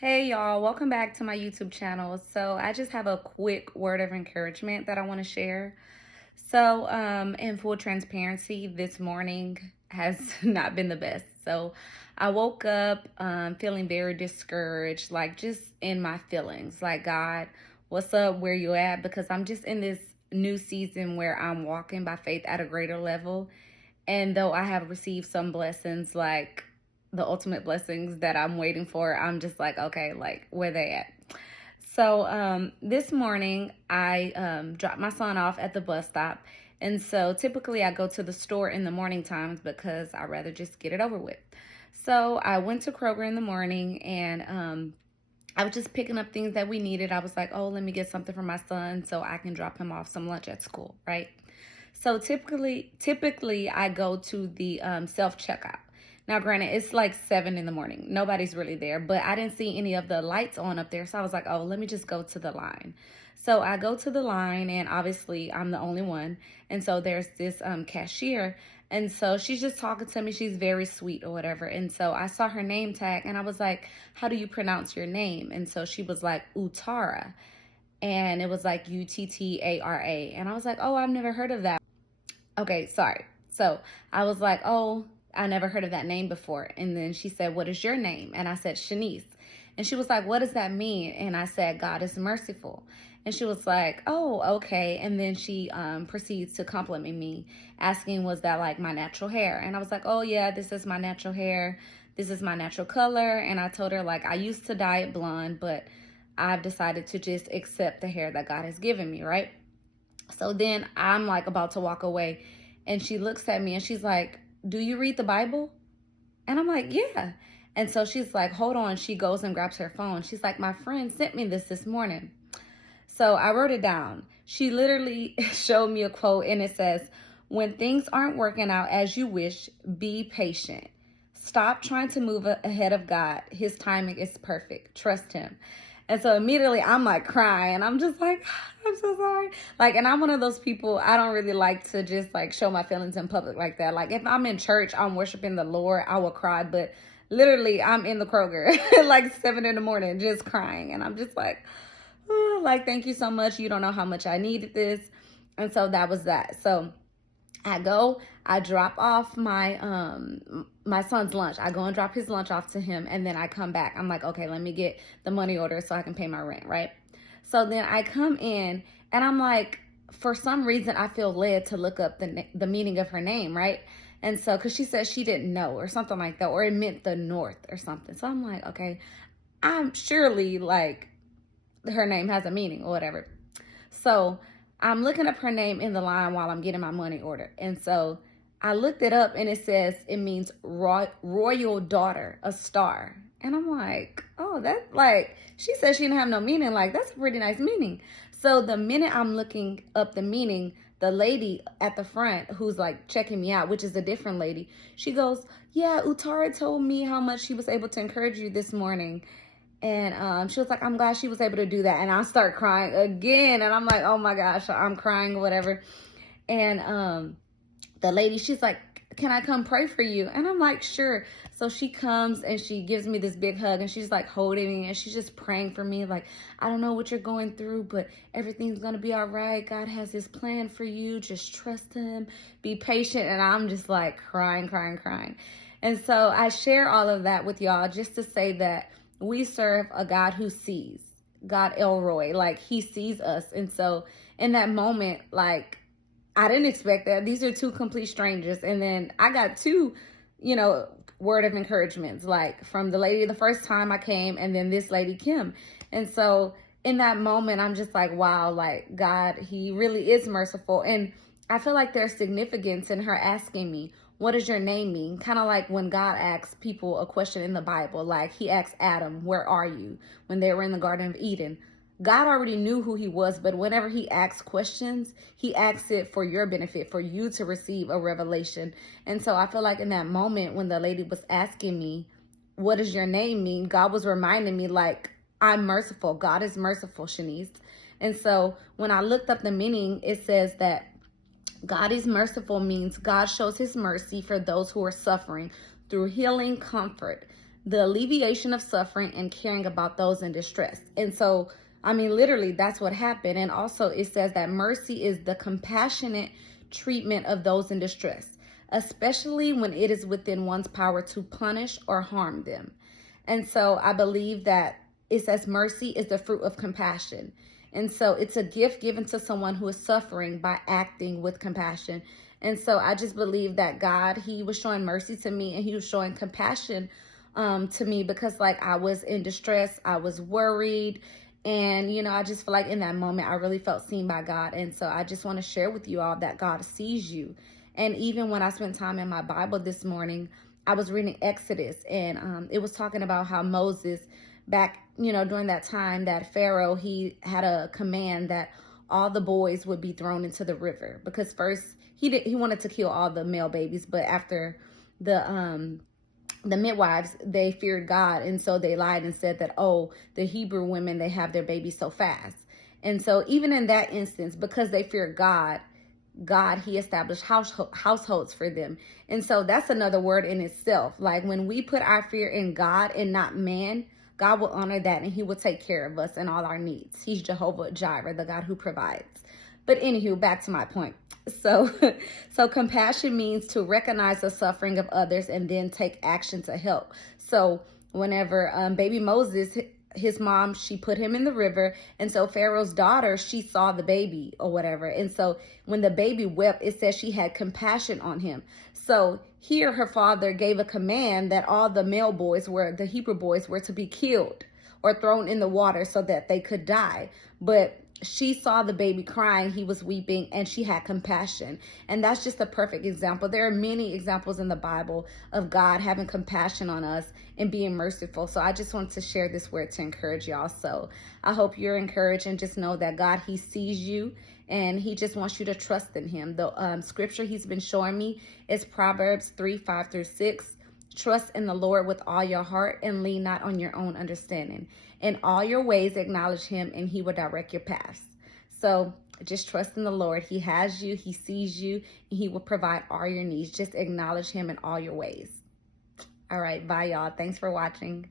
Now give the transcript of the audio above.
Hey y'all, welcome back to my YouTube channel. So I just have a quick word of encouragement that I want to share. So in full transparency, this morning has not been the best. So I woke up feeling very discouraged, like just in my feelings, like God, what's up, where you at? Because I'm just in this new season where I'm walking by faith at a greater level. And though I have received some blessings, like the ultimate blessings that I'm waiting for, I'm just like, okay, like where they at? So this morning I dropped my son off at the bus stop. And so typically I go to the store in the morning times because I rather just get it over with. So I went to Kroger in the morning and I was just picking up things that we needed. I was like, oh, let me get something for my son so I can drop him off some lunch at school, right? So typically I go to the self checkout. Now, granted, it's like 7 in the morning. Nobody's really there, but I didn't see any of the lights on up there. So I was like, oh, let me just go to the line. So I go to the line, and obviously I'm the only one. And so there's this cashier. And so she's just talking to me. She's very sweet or whatever. And so I saw her name tag, and I was like, how do you pronounce your name? And so she was like, Utara. And it was like Uttara. And I was like, oh, I've never heard of that. Okay, sorry. So I was like, oh, I never heard of that name before. And then she said, what is your name? And I said, Shanice. And she was like, what does that mean? And I said, God is merciful. And she was like, oh, okay. And then she proceeds to compliment me, asking, was that like my natural hair? And I was like, oh, yeah, this is my natural hair. This is my natural color. And I told her, like, I used to dye it blonde, but I've decided to just accept the hair that God has given me, right? So then I'm like about to walk away, and she looks at me and she's like, do you read the Bible? And I'm like, yeah. And so she's like, hold on. She goes and grabs her phone. She's like, my friend sent me this morning. So I wrote it down. She literally showed me a quote, and it says, when things aren't working out as you wish, be patient. Stop trying to move ahead of God. His timing is perfect. Trust him. And so immediately I'm like crying. I'm just like, I'm so sorry. Like, and I'm one of those people, I don't really like to just like show my feelings in public like that. Like if I'm in church, I'm worshiping the Lord, I will cry. But literally I'm in the Kroger like 7 in the morning, just crying. And I'm just like, oh, like, thank you so much. You don't know how much I needed this. And so that was that. So I drop off my son's lunch. I go and drop his lunch off to him, and then I come back. I'm like, okay, let me get the money order so I can pay my rent, right? So then I come in, and I'm like, for some reason, I feel led to look up the meaning of her name, right? And so, because she said she didn't know or something like that, or it meant the north or something. So I'm like, okay, I'm surely like her name has a meaning or whatever. So I'm looking up her name in the line while I'm getting my money order. And so I looked it up, and it says it means royal daughter, a star. And I'm like, oh, that, like, she said she didn't have no meaning. Like, that's a pretty nice meaning. So the minute I'm looking up the meaning, the lady at the front who's like checking me out, which is a different lady, she goes, yeah, Utara told me how much she was able to encourage you this morning. And she was like, I'm glad she was able to do that. And I start crying again. And I'm like, oh my gosh, I'm crying or whatever. And the lady, she's like, can I come pray for you? And I'm like, sure. So she comes and she gives me this big hug, and she's like holding me, and she's just praying for me. Like, I don't know what you're going through, but everything's going to be all right. God has his plan for you. Just trust him. Be patient. And I'm just like crying. And so I share all of that with y'all just to say that we serve a God who sees, God Elroy, like he sees us. And so in that moment, like, I didn't expect that. These are two complete strangers. And then I got two, word of encouragements, like from the lady the first time I came, and then this lady, Kim. And so in that moment, I'm just like, wow, like God, he really is merciful. And I feel like there's significance in her asking me, what does your name mean? Kind of like when God asks people a question in the Bible, like he asked Adam, where are you? When they were in the Garden of Eden. God already knew who he was, but whenever he asks questions, he asks it for your benefit, for you to receive a revelation. And so I feel like in that moment when the lady was asking me, what does your name mean? God was reminding me, like, I'm merciful. God is merciful, Shanice. And so when I looked up the meaning, it says that God is merciful means God shows his mercy for those who are suffering through healing, comfort, the alleviation of suffering and caring about those in distress. And so, I mean, literally, that's what happened. And also, it says that mercy is the compassionate treatment of those in distress, especially when it is within one's power to punish or harm them. And so, I believe that it says mercy is the fruit of compassion. And so, it's a gift given to someone who is suffering by acting with compassion. And so, I just believe that God, He was showing mercy to me, and He was showing compassion to me, because like I was in distress, I was worried, and I just feel like in that moment I really felt seen by God. And so I just want to share with you all that God sees you. And even when I spent time in my Bible this morning, I was reading Exodus, and it was talking about how Moses, back during that time, that Pharaoh, he had a command that all the boys would be thrown into the river, because first he wanted to kill all the male babies, but after the midwives, they feared God, and so they lied and said that, oh, the Hebrew women, they have their babies so fast. And so even in that instance, because they feared God, He established households for them. And so that's another word in itself. Like, when we put our fear in God and not man, God will honor that, and He will take care of us and all our needs. He's Jehovah Jireh, the God who provides. But anywho, back to my point. So compassion means to recognize the suffering of others and then take action to help. So whenever baby Moses, his mom, she put him in the river, and so Pharaoh's daughter, she saw the baby or whatever. And so when the baby wept, it says she had compassion on him. So here her father gave a command that all the male boys, the Hebrew boys, were to be killed or thrown in the water so that they could die. But she saw the baby crying, he was weeping, and she had compassion. And that's just a perfect example. There are many examples in the Bible of God having compassion on us and being merciful. So I just wanted to share this word to encourage y'all. So I hope you're encouraged, and just know that God, He sees you, and He just wants you to trust in Him. The scripture He's been showing me is Proverbs 3:5-6. Trust in the Lord with all your heart and lean not on your own understanding. In all your ways acknowledge Him, and He will direct your paths. So just trust in the Lord. He has you, He sees you, and He will provide all your needs. Just acknowledge Him in all your ways. All right, bye y'all. Thanks for watching.